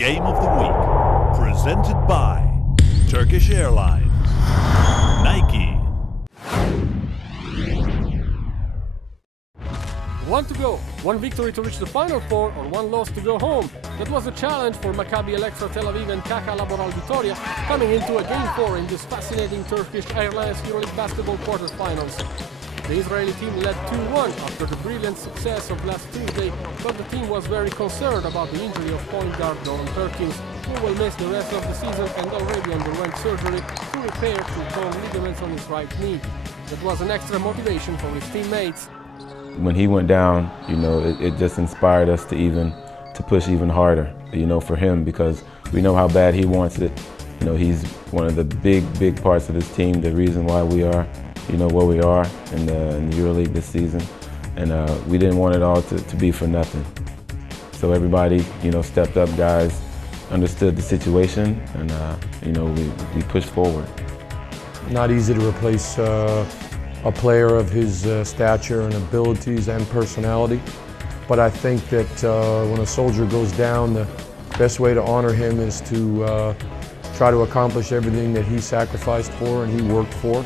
Game of the Week, presented by Turkish Airlines, Nike. One to go, one victory to reach the Final Four or one loss to go home. That was the challenge for Maccabi Electra Tel Aviv and Caja Laboral Vitoria coming into a Game 4 in this fascinating Turkish Airlines Euroleague Basketball Quarterfinals. The Israeli team led 2-1 after the brilliant success of last Tuesday, but the team was very concerned about the injury of point guard Doron Perkins, who will miss the rest of the season and already underwent surgery to repair two torn ligaments on his right knee. That was an extra motivation for his teammates. When he went down, it just inspired us to push even harder, for him, because we know how bad he wants it. He's one of the big parts of this team, the reason why we are, where we are in the EuroLeague this season. And we didn't want it all to be for nothing. So everybody, stepped up, guys, understood the situation, and, we pushed forward. Not easy to replace a player of his stature and abilities and personality. But I think that when a soldier goes down, the best way to honor him is to try to accomplish everything that he sacrificed for and he worked for.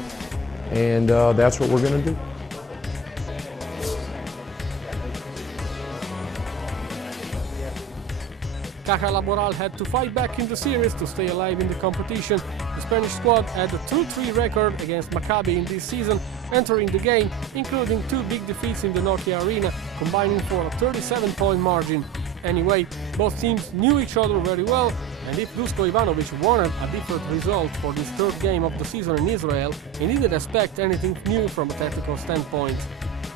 And that's what we're going to do. Caja Laboral had to fight back in the series to stay alive in the competition. The Spanish squad had a 2-3 record against Maccabi in this season, entering the game, including two big defeats in the Nokia Arena, combining for a 37-point margin. Anyway, both teams knew each other very well, and if Dusko Ivanovic wanted a different result for this third game of the season in Israel, he didn't expect anything new from a tactical standpoint.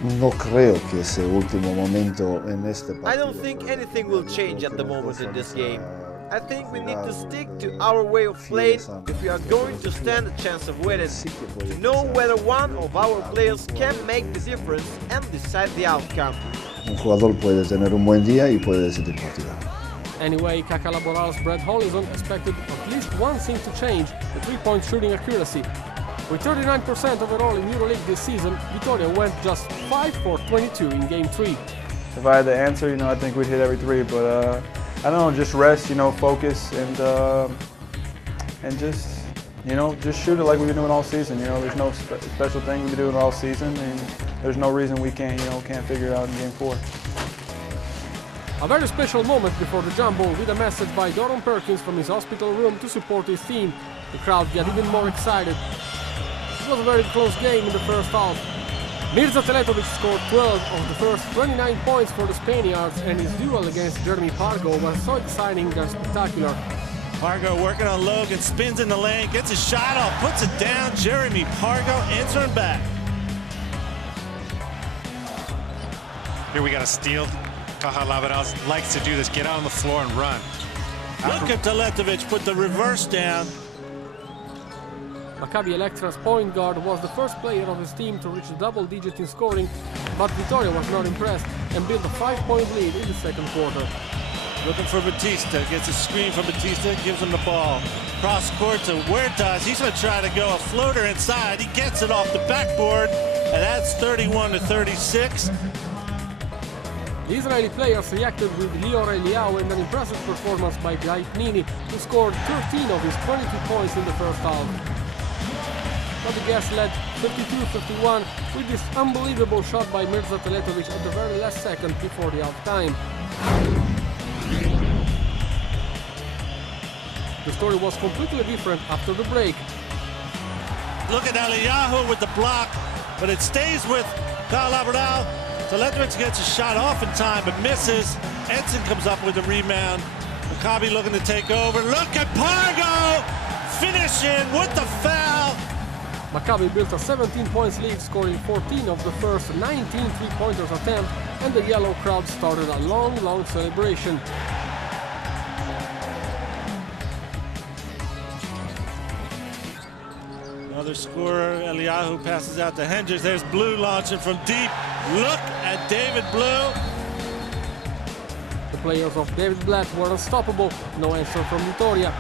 No creo que ese último momento en este partido. I don't think anything will change at the moment in this game. I think we need to stick to our way of playing if we are going to stand a chance of winning. To know whether one of our players can make the difference and decide the outcome. Un jugador puede tener un buen día y puede decidir partido. Anyway, Caja Laboral's Brett Hollison expected at least one thing to change: the three-point shooting accuracy. With 39% overall in EuroLeague this season, Vitoria went just 5 for 22 in Game 3. If I had the answer, I think we'd hit every three, but I don't know, just rest, focus, and just shoot it like we've been doing all season. There's no special thing we've been doing all season, and there's no reason we can't figure it out in Game 4. A very special moment before the jumbo, with a message by Doron Perkins from his hospital room to support his team. The crowd got even more excited. It was a very close game in the first half. Mirza Teletovic scored 12 of the first 29 points for the Spaniards, and his duel against Jeremy Pargo was so exciting and spectacular. Pargo working on Logan, spins in the lane, gets a shot off, puts it down. Jeremy Pargo answering back. Here we got a steal. Caja Laboral likes to do this, get out on the floor and run. Look at Teletovic put the reverse down. Maccabi Electra's point guard was the first player of his team to reach double-digit in scoring, but Vitoria was not impressed and built a 5-point lead in the second quarter. Looking for Batista, gets a screen from Batista, gives him the ball. Cross court to Huertas, he's going to try to go a floater inside. He gets it off the backboard, and that's 31-36. The Israeli players reacted with Lior Eliyahu and an impressive performance by Gaip Nini, who scored 13 of his 22 points in the first half. But the guests led 52-51 with this unbelievable shot by Mirza Teletovic at the very last second before the half-time. The story was completely different after the break. Look at Eliyahu with the block, but it stays with Caja Laboral. Teletovic gets a shot off in time, but misses. Edson comes up with a rebound. Maccabi looking to take over. Look at Pargo finishing with the foul. Maccabi built a 17 points lead, scoring 14 of the first 19 three-pointers attempt, and the yellow crowd started a long celebration. Another scorer, Eliyahu passes out to Hendricks. There's Blue launching from deep. Look at David Blue. The players of David Blatt were unstoppable, no answer from Vitoria.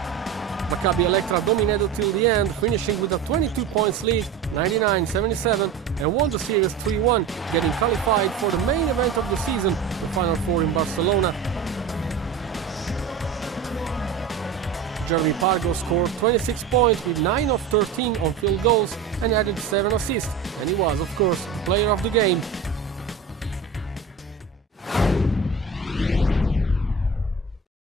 Maccabi Electra dominated till the end, finishing with a 22 points lead, 99-77, and won the series 3-1, getting qualified for the main event of the season, the Final Four in Barcelona. Jeremy Pargo scored 26 points with 9 of 13 on field goals and added 7 assists, and he was, of course, player of the game.